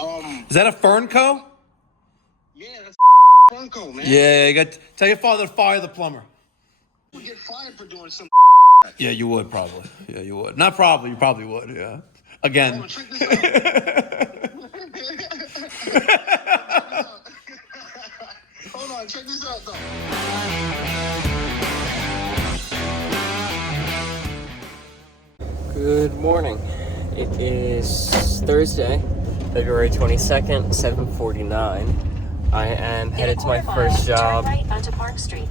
Is that a Fernco? Yeah, that's Fernco, man. Yeah, you got tell your father to fire the plumber. You would get fired for doing some. Yeah, you would probably. Yeah, you would. Not probably. You probably would. Yeah. Again. Oh, check this out. Hold on, check this out though. Good morning. It is Thursday, February 22nd, 7:49. I am headed to my first job,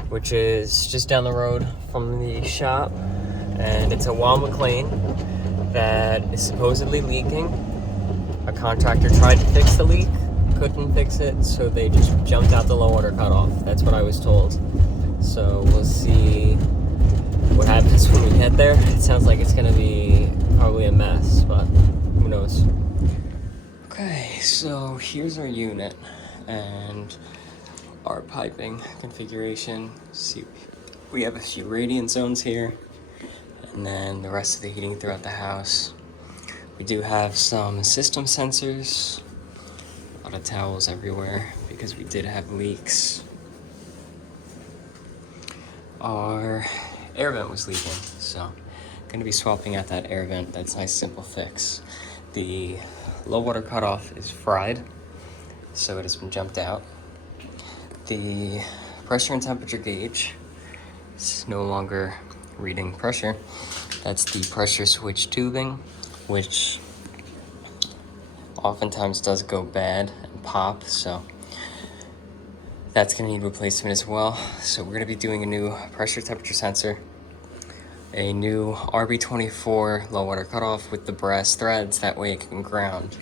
which is just down the road from the shop, and it's a Weil McLain that is supposedly leaking. A contractor tried to fix the leak, couldn't fix it, so they just jumped out the low water cutoff. That's what I was told. So we'll see what happens when we get there. It sounds like it's gonna be probably a mess, but who knows. Okay, so here's our unit and our piping configuration. See, we have a few radiant zones here, and then the rest of the heating throughout the house. We do have some system sensors, a lot of towels everywhere because we did have leaks. Our air vent was leaking, so I'm gonna be swapping out that air vent. That's a nice simple fix. The low water cutoff is fried, so it has been jumped out. The pressure and temperature gauge is no longer reading pressure. That's the pressure switch tubing, which oftentimes does go bad and pop, so that's gonna need replacement as well. So we're gonna be doing a new pressure temperature sensor, a new RB24 low water cutoff with the brass threads, that way it can ground.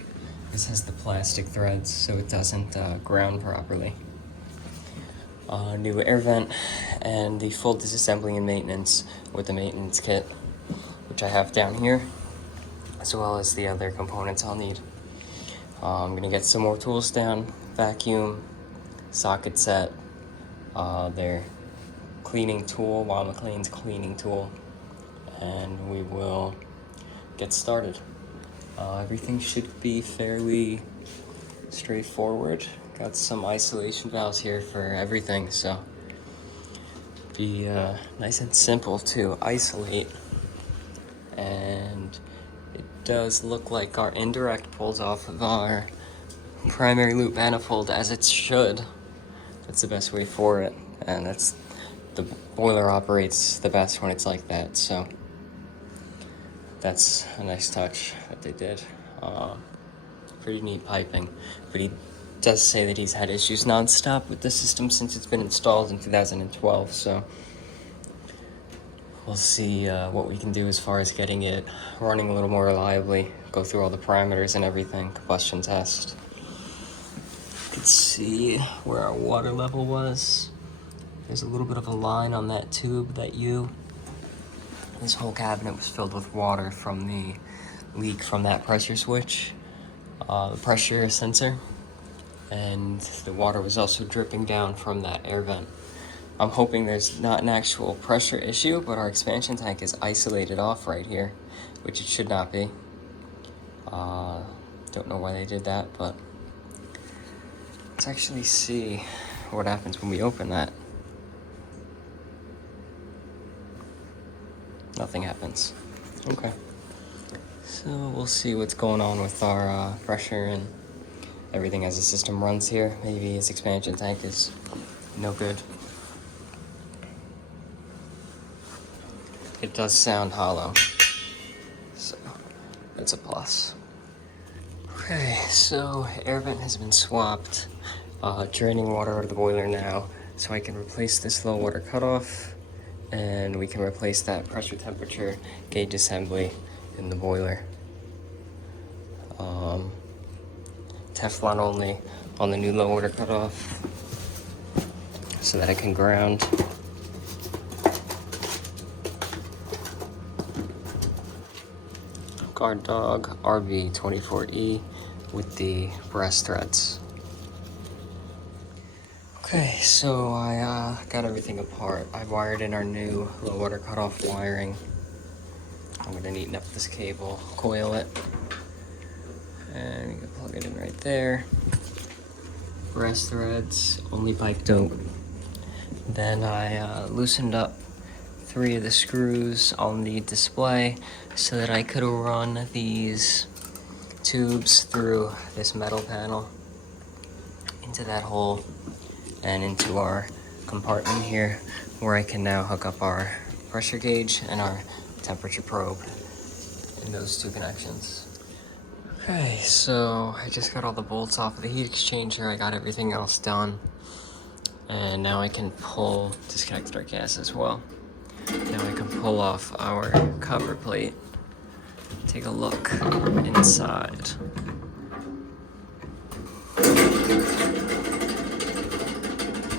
This has the plastic threads so it doesn't ground properly. New air vent and the full disassembly and maintenance with the maintenance kit, which I have down here, as well as the other components I'll need. I'm gonna get some more tools down, vacuum, socket set, their cleaning tool, Weil McLain's cleaning tool, and we will get started. Everything should be fairly straightforward. Got some isolation valves here for everything, so be nice and simple to isolate. And it does look like our indirect pulls off of our primary loop manifold as it should. That's the best way for it, and that's the boiler operates the best when it's like that, so that's a nice touch that they did. Pretty neat piping, but he does say that he's had issues nonstop with the system since it's been installed in 2012, so we'll see what we can do as far as getting it running a little more reliably, go through all the parameters and everything, combustion test. You can see where our water level was. There's a little bit of a line on that tube, that U. This whole cabinet was filled with water from the leak from that pressure switch, the pressure sensor, and the water was also dripping down from that air vent. I'm hoping there's not an actual pressure issue, but our expansion tank is isolated off right here, which it should not be. Don't know why they did that, but let's actually see what happens when we open that. Nothing happens. Okay. So we'll see what's going on with our pressure and everything as the system runs here. Maybe his expansion tank is no good. It does sound hollow, so that's a plus. Okay, so air vent has been swapped. Draining water out of the boiler now, so I can replace this low water cutoff, and we can replace that pressure temperature gauge assembly in the boiler. Teflon only on the new low water cutoff so that it can ground. Guard dog RB24E with the brass threads. Okay, so I got everything apart. I wired in our new low water cutoff wiring. I'm gonna neaten up this cable, coil it, and you can plug it in right there. Brass threads, only piped out. Then I loosened up 3 of the screws on the display so that I could run these tubes through this metal panel into that hole and into our compartment here, where I can now hook up our pressure gauge and our temperature probe in those 2 connections. Okay, so I just got all the bolts off of the heat exchanger. I got everything else done. And now I can disconnect our gas as well. Now I can pull off our cover plate. Take a look inside.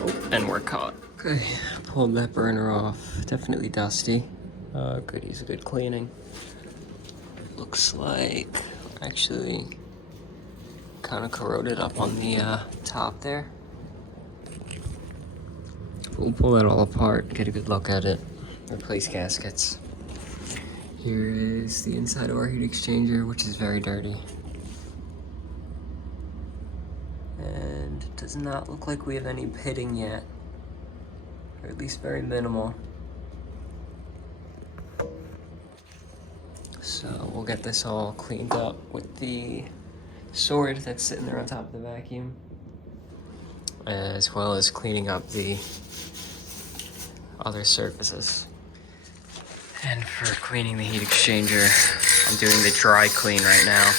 Oh, and we're caught. Okay, pulled that burner off. Definitely dusty. Could use a good cleaning. Looks like actually kind of corroded up on the top there. We'll pull that all apart, get a good look at it, replace gaskets. Here is the inside of our heat exchanger, which is very dirty. And it does not look like we have any pitting yet, or at least very minimal. So we'll get this all cleaned up with the sword that's sitting there on top of the vacuum, as well as cleaning up the other surfaces. And for cleaning the heat exchanger, I'm doing the dry clean right now,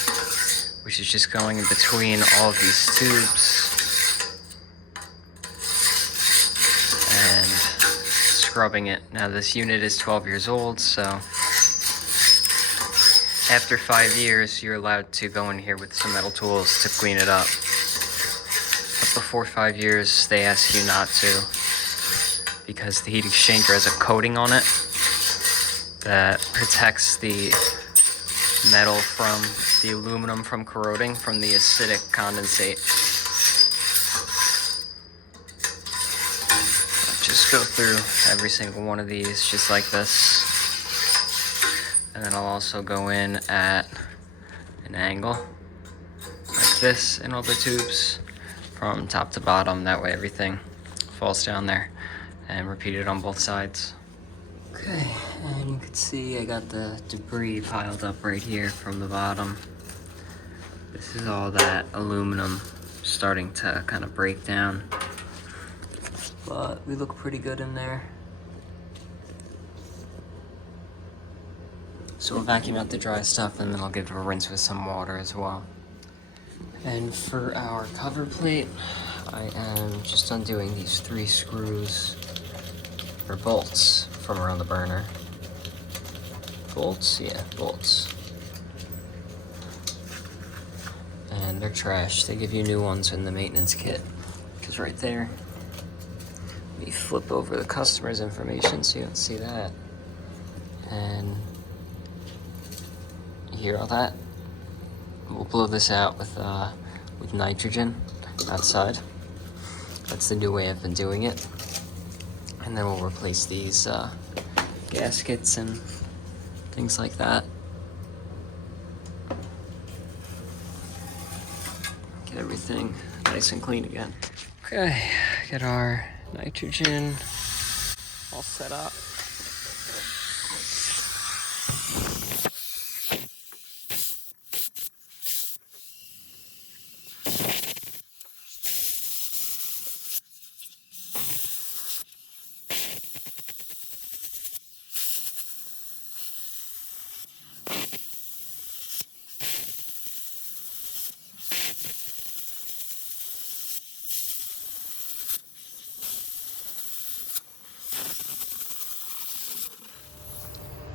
which is just going in between all of these tubes and scrubbing it. Now this unit is 12 years old, so after 5 years, you're allowed to go in here with some metal tools to clean it up. But before 5 years, they ask you not to, because the heat exchanger has a coating on it that protects the metal from the aluminum from corroding from the acidic condensate. I'll just go through every single one of these just like this. And then I'll also go in at an angle like this in all the tubes from top to bottom. That way everything falls down there, and repeat it on both sides. Okay, and you can see I got the debris piled up right here from the bottom. This is all that aluminum starting to kind of break down. But we look pretty good in there. So we'll vacuum out the dry stuff, and then I'll give it a rinse with some water as well. And for our cover plate, I am just undoing these 3 screws, or bolts, from around the burner. Bolts? Yeah, bolts. And they're trash. They give you new ones in the maintenance kit, which is right there. Let me flip over the customer's information so you don't see that. And you hear all that? We'll blow this out with nitrogen outside. That's the new way I've been doing it. And then we'll replace these gaskets and things like that. Get everything nice and clean again. Okay, get our nitrogen all set up.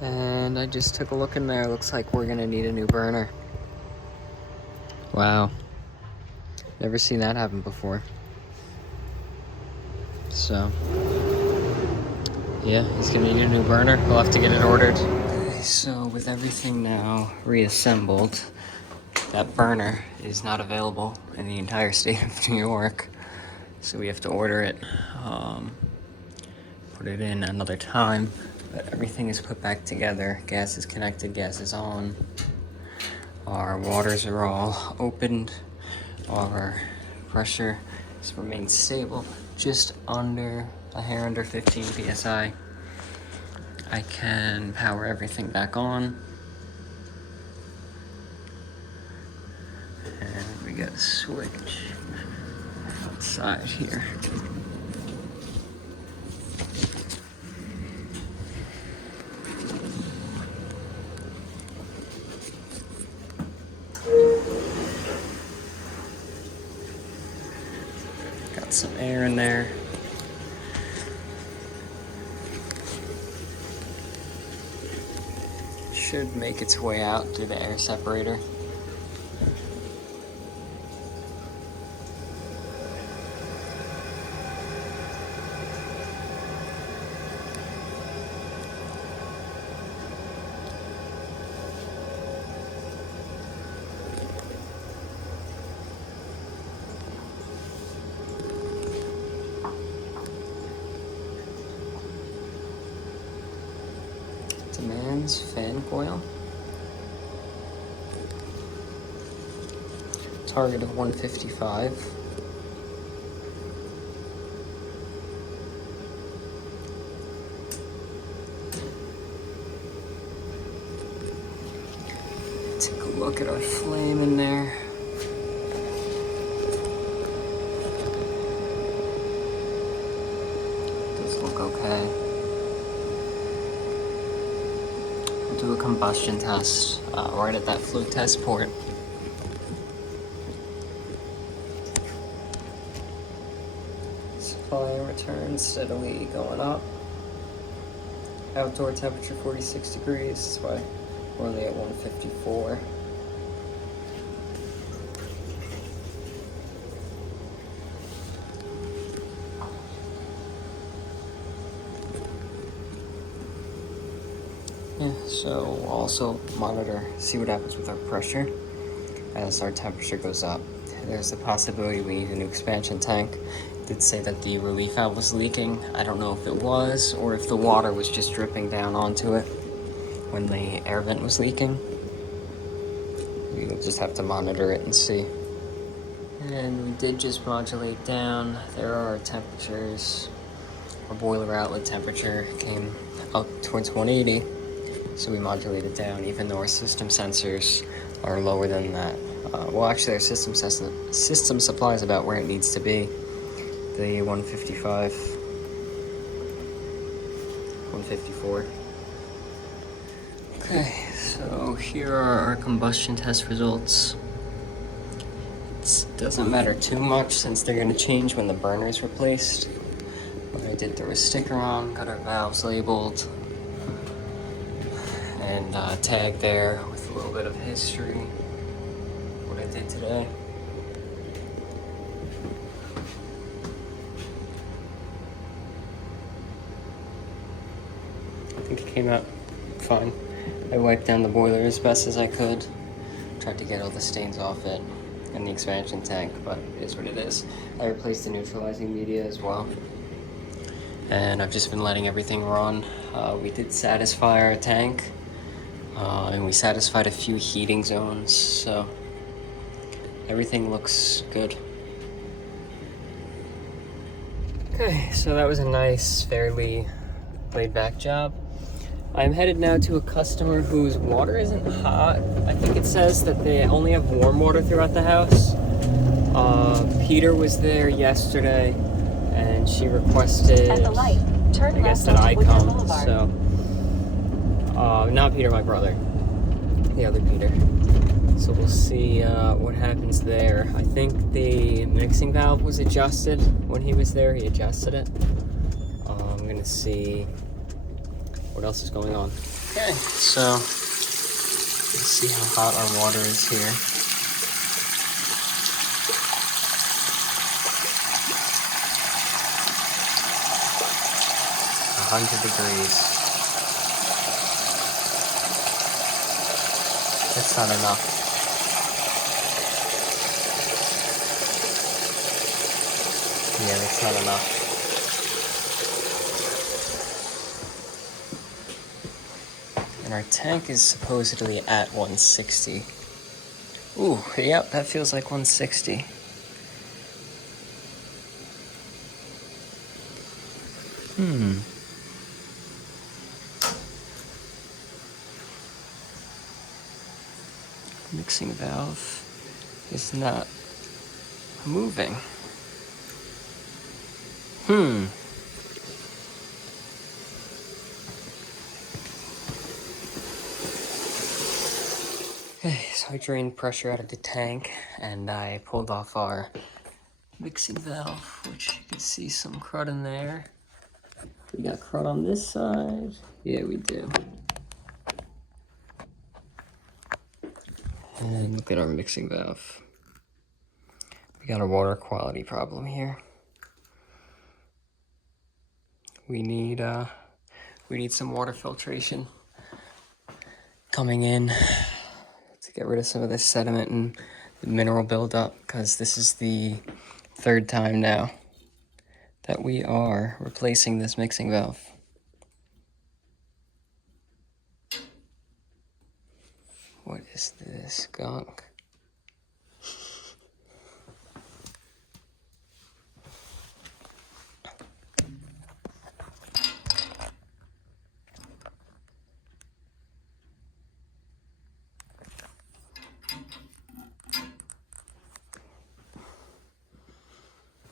And I just took a look in there. Looks like we're gonna need a new burner. Wow. Never seen that happen before. So, yeah, he's gonna need a new burner. We'll have to get it ordered. Okay, so with everything now reassembled, that burner is not available in the entire state of New York. So we have to order it, put it in another time. But everything is put back together. Gas is connected, gas is on. Our waters are all opened. All of our pressure has remained stable, just under a hair under 15 psi. I can power everything back on. And we got a switch outside here. Got some air in there. Should make its way out through the air separator. Demands fan coil. Target of 155. Take a look at our flame in there. Does look okay. We'll do a combustion test right at that flow test port. Supply returns steadily going up. Outdoor temperature 46 degrees, that's why we're only at 154. Yeah, so we'll also monitor, see what happens with our pressure as our temperature goes up. There's the possibility we need a new expansion tank. It did say that the relief valve was leaking. I don't know if it was or if the water was just dripping down onto it when the air vent was leaking. We'll just have to monitor it and see. And we did just modulate down. There are our temperatures. Our boiler outlet temperature came up towards 180. So we modulate it down, even though our system sensors are lower than that. Well, actually, our system supply is about where it needs to be. The 155, 154. Okay, so here are our combustion test results. It doesn't matter too much since they're going to change when the burner is replaced. But I did throw a sticker on, got our valves labeled, and tag there with a little bit of history, what I did today. I think it came out fine. I wiped down the boiler as best as I could, tried to get all the stains off it and the expansion tank, but it is what it is. I replaced the neutralizing media as well, and I've just been letting everything run. We did satisfy our tank. And we satisfied a few heating zones, so everything looks good. Okay, so that was a nice, fairly laid-back job. I'm headed now to a customer whose water isn't hot. I think it says that they only have warm water throughout the house. Peter was there yesterday, and she requested, At the light, turn I guess, left that I onto Woodland come, Boulevard. so... not Peter, my brother. The other Peter. So we'll see what happens there. I think the mixing valve was adjusted when he was there. He adjusted it. I'm going to see what else is going on. Okay, so let's see how hot our water is here. – 100 degrees. That's not enough. Yeah, that's not enough. And our tank is supposedly at 160. Ooh, yep, that feels like 160. Mixing valve is not moving. Okay, so I drained pressure out of the tank and I pulled off our mixing valve, which you can see some crud in there. We got crud on this side. Yeah, we do. And look at our mixing valve. We got a water quality problem here. We need some water filtration coming in to get rid of some of this sediment and the mineral buildup, because this is the third time now that we are replacing this mixing valve. What is this gunk?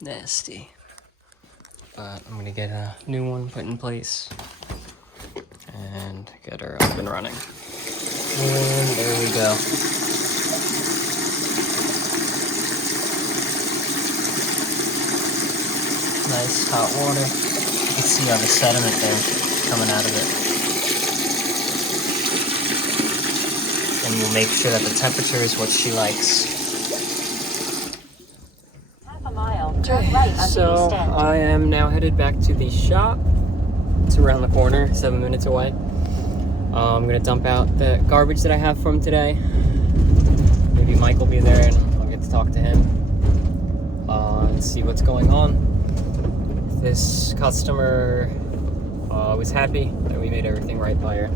Nasty. But I'm gonna get a new one put in place and get her up and running. And there we go. Nice hot water. You can see all the sediment there coming out of it. And we'll make sure that the temperature is what she likes. Half a mile, turn right onto So East End. I am now headed back to the shop. It's around the corner, 7 minutes away. I'm gonna dump out the garbage that I have from today. Maybe Mike will be there and I'll get to talk to him and see what's going on. This customer was happy that we made everything right by her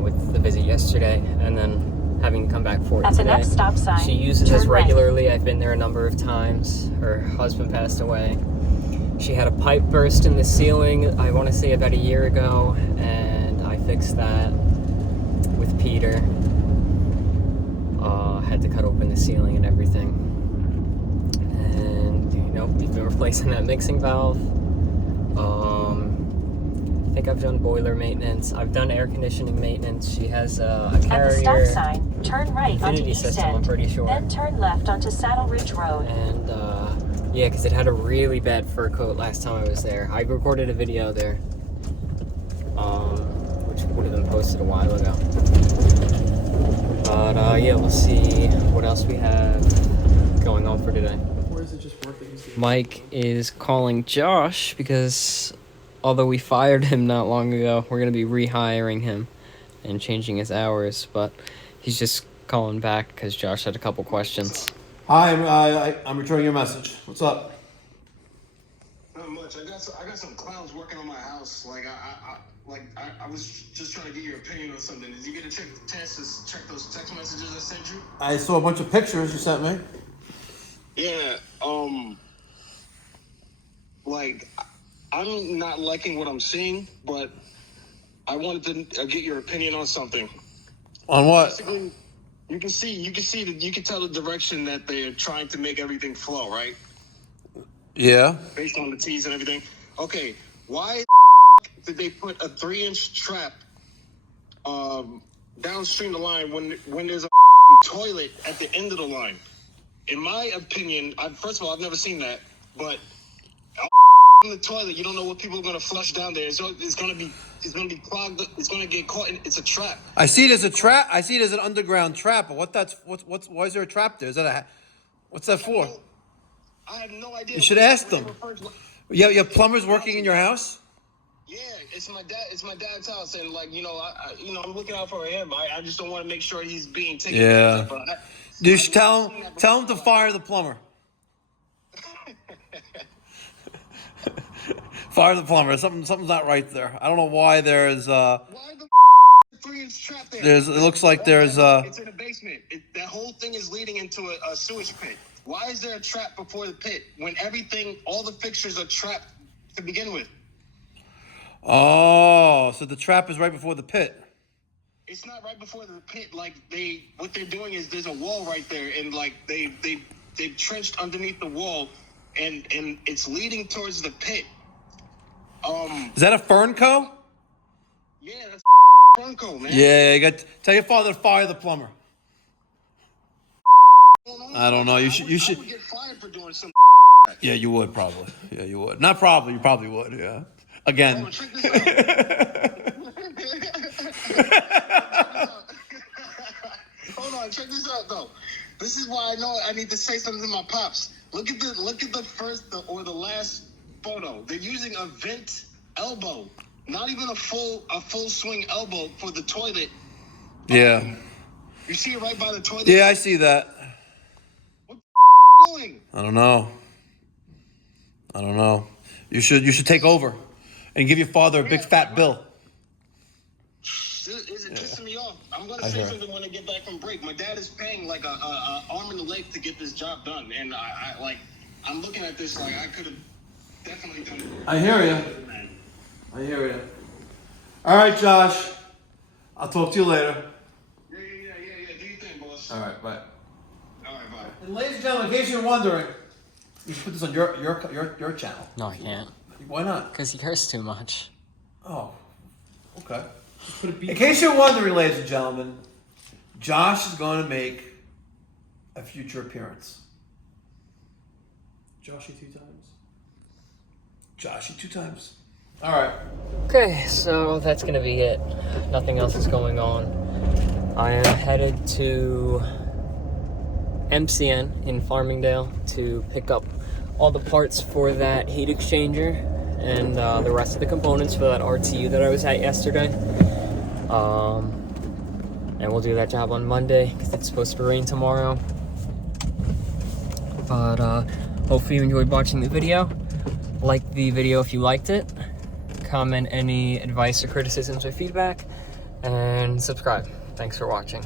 with the visit yesterday, and then having come back for it At the today. next stop sign, She uses turn this right. regularly. I've been there a number of times. Her husband passed away. She had a pipe burst in the ceiling, I want to say about a year ago, and I fixed that with Peter. Had to cut open the ceiling and everything. And, you know, we've been replacing that mixing valve. I think I've done boiler maintenance. I've done air conditioning maintenance. She has a At the stop Carrier sign, turn right onto Infinity East system, I'm End. pretty sure. Then turn left onto Saddle Ridge Road. And yeah, because it had a really bad fur coat last time I was there. I recorded a video there, which would have been posted a while ago. But yeah, we'll see what else we have going on for today. Or is it just working? Mike is calling Josh because although we fired him not long ago, we're going to be rehiring him and changing his hours. But he's just calling back because Josh had a couple questions. Hi, I'm returning your message. What's up? Not much. I got some clowns working on my house. I was just trying to get your opinion on something. Did you get a chance to check those text messages I sent you? I saw a bunch of pictures you sent me. Yeah. I'm not liking what I'm seeing, but I wanted to get your opinion on something. On what? Basically, you can tell the direction that they're trying to make everything flow, right? Yeah. Based on the T's and everything. Okay, why did they put a 3-inch trap downstream the line when there's a toilet at the end of the line? In my opinion, first of all, I've never seen that, but in the toilet, you don't know what people are gonna flush down there. So it's gonna be clogged. It's gonna get caught. It's a trap. I see it as a trap. I see it as an underground trap. But why is there a trap there? Is that what's that for? I have no idea. You should ask them. You have plumbers working in your house? Yeah, it's my dad. It's my dad's house, and I'm looking out for him. I just don't want to make sure he's being taken. Yeah. But You should tell him to fire the plumber. Fire the plumber. Something's not right there. I don't know why there's why the 3-inch trap there. It looks like there's It's in a basement. That whole thing is leading into a sewage pit. Why is there a trap before the pit when all the fixtures are trapped to begin with? Oh, so the trap is right before the pit. It's not right before the pit. Like what they're doing is there's a wall right there, and like they've trenched underneath the wall, and it's leading towards the pit. Is that a Fernco? Yeah, that's Bronco, man. Yeah, tell your father to fire the plumber. I don't know. You should. I would get fired for doing some. Yeah, you would probably. Yeah, you would. Not probably. You probably would. Yeah. Again. Oh, check this out. Hold on, check this out though. This is why I know I need to say something to my pops. Look at the first or the last photo. They're using a vent elbow, not even a full swing elbow for the toilet. Yeah. You see it right by the toilet. Yeah, I see that. What the doing? I don't know. You should take over and give your father a big fat bill. Is it pissing me off? I'm gonna say something when I get back from break. My dad is paying like a arm and a leg to get this job done, and I'm looking at this like I could have definitely done it. I hear you. All right, Josh. I'll talk to you later. Yeah. Do you think, boss? All right, bye. All right, bye. And ladies and gentlemen, in case you're wondering, you should put this on your channel. No, I can't. Why not? Because he cursed too much. Oh, okay. In case you're wondering, ladies and gentlemen, Josh is going to make a future appearance. Joshy 2 times. All right. Okay, so that's gonna be it. Nothing else is going on. I am headed to MCN in Farmingdale to pick up all the parts for that heat exchanger and the rest of the components for that RTU that I was at yesterday. And we'll do that job on Monday because it's supposed to rain tomorrow. But hopefully you enjoyed watching the video. Like the video if you liked it. Comment any advice or criticisms or feedback. And subscribe. Thanks for watching.